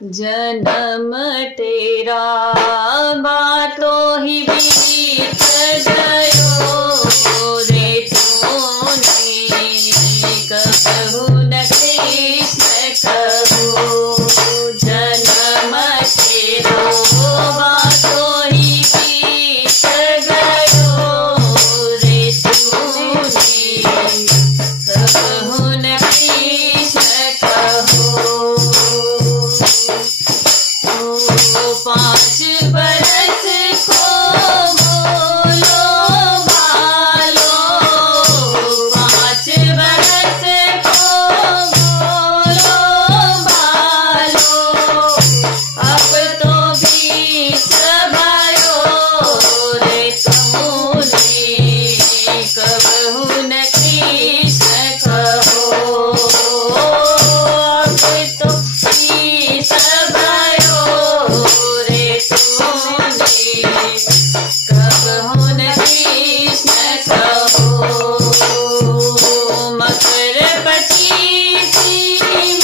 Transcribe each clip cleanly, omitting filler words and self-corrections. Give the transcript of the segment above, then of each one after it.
जन्म तेरा बातों ही बीत गयो रे तूने कहू न कृष्ण कहू जन्म तेरा बातों ही बीत गयो रे तूने कहू न कृष्ण कहू। 5 बरस को बोलो भालो 5 बरस को बोलो भालो अब तो 20 भयो रे तूने कहू न कृष्ण कहो अब तो 20 भयो रे तूने कहू न कृष्ण कहो। मकर 25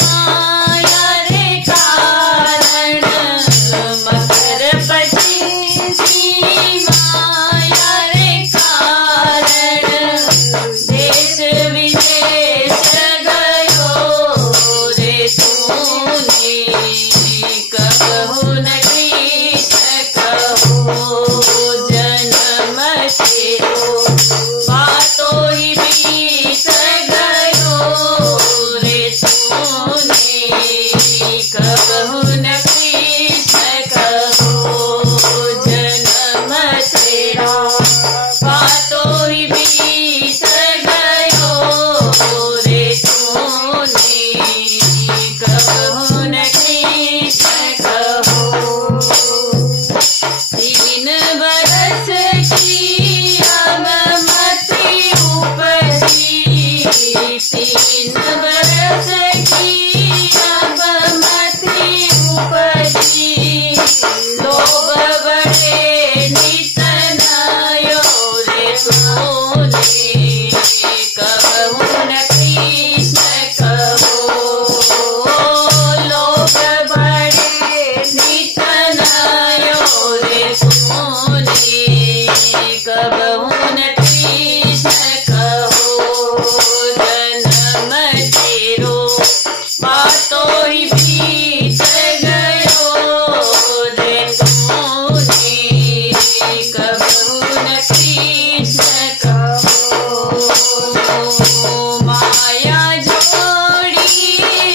माया रे कारण मकर 25 माया रे कारण देश विदेश गयो रे तूने कहू न कृष्ण कहो जन्म तेरो बातों ही बीत गयो रे तूने कहू न कृष्ण कहो जन्म तेरा बातों ही बीत गयो रे तूने कहू न कृष्ण कहो। 3 बरस की अब मति उपजी 3 बरस की अब मति उपजी लोभ बड़े नित नयो रे तूने कहू न कृष्ण कहो लोभ बड़े नित नयो रे तूने कहू न कृष्ण कहो जन्म तेरो बातों ही बीत गयो रे तूने कहू न कृष्ण कहो। माया जोड़ी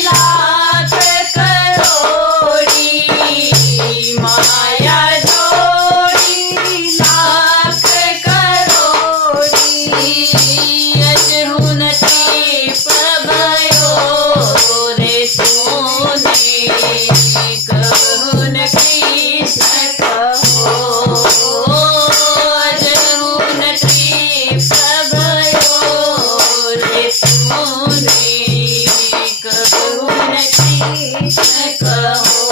लाख करोड़ी माया जोड़ी लाख करोड़ी अजहु न तीप भयो रे तूने कहू न कृष्ण कहो अजहु न तीप भयो रे तूने कहू न कृष्ण कहो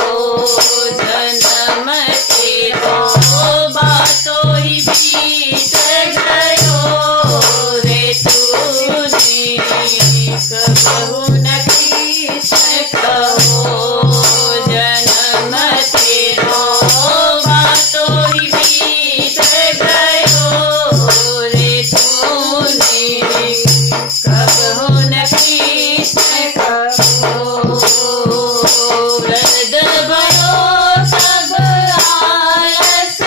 जन्म तेरो बातों ही बीत गयो रे तूने कहू न कृष्ण कहो जन्म तेरो बातों ही बीत गयो रे तूने कहू न कृष्ण कहो। वृद्ध भयो सब आलस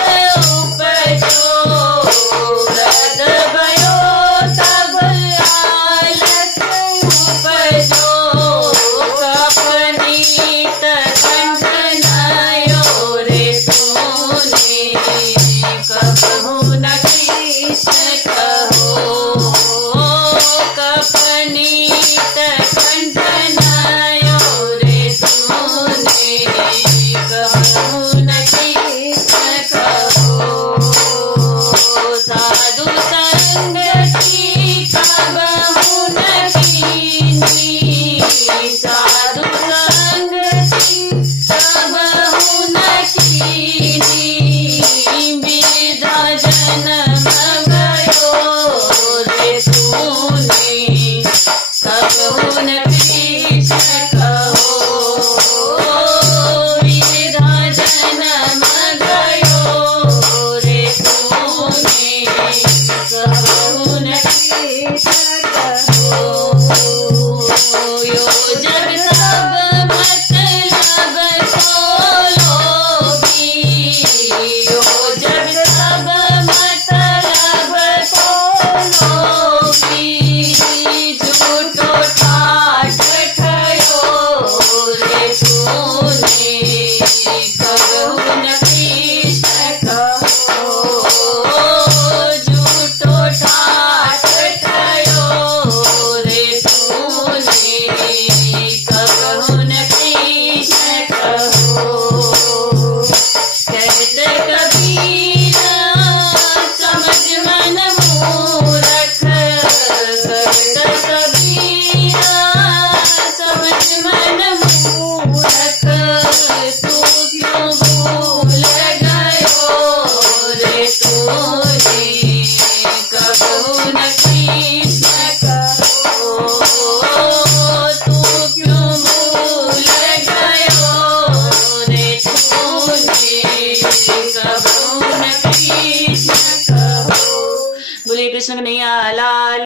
उपजो वृद्ध भयो सब आलस उपजो कपनीत कंठ नयो रे तूने कहू न कृष्ण कहो कपनीत कंठ नयो रे तूने कहू न कृष्ण कहो। साधु संग की कबहू न कीनी साधु संग की तूने कबहू न कृष्ण कहो। तू क्यों भूल गयो रे तूने कबहू न कृष्ण कहो। बोलिए कृष्ण कन्हैया लाल।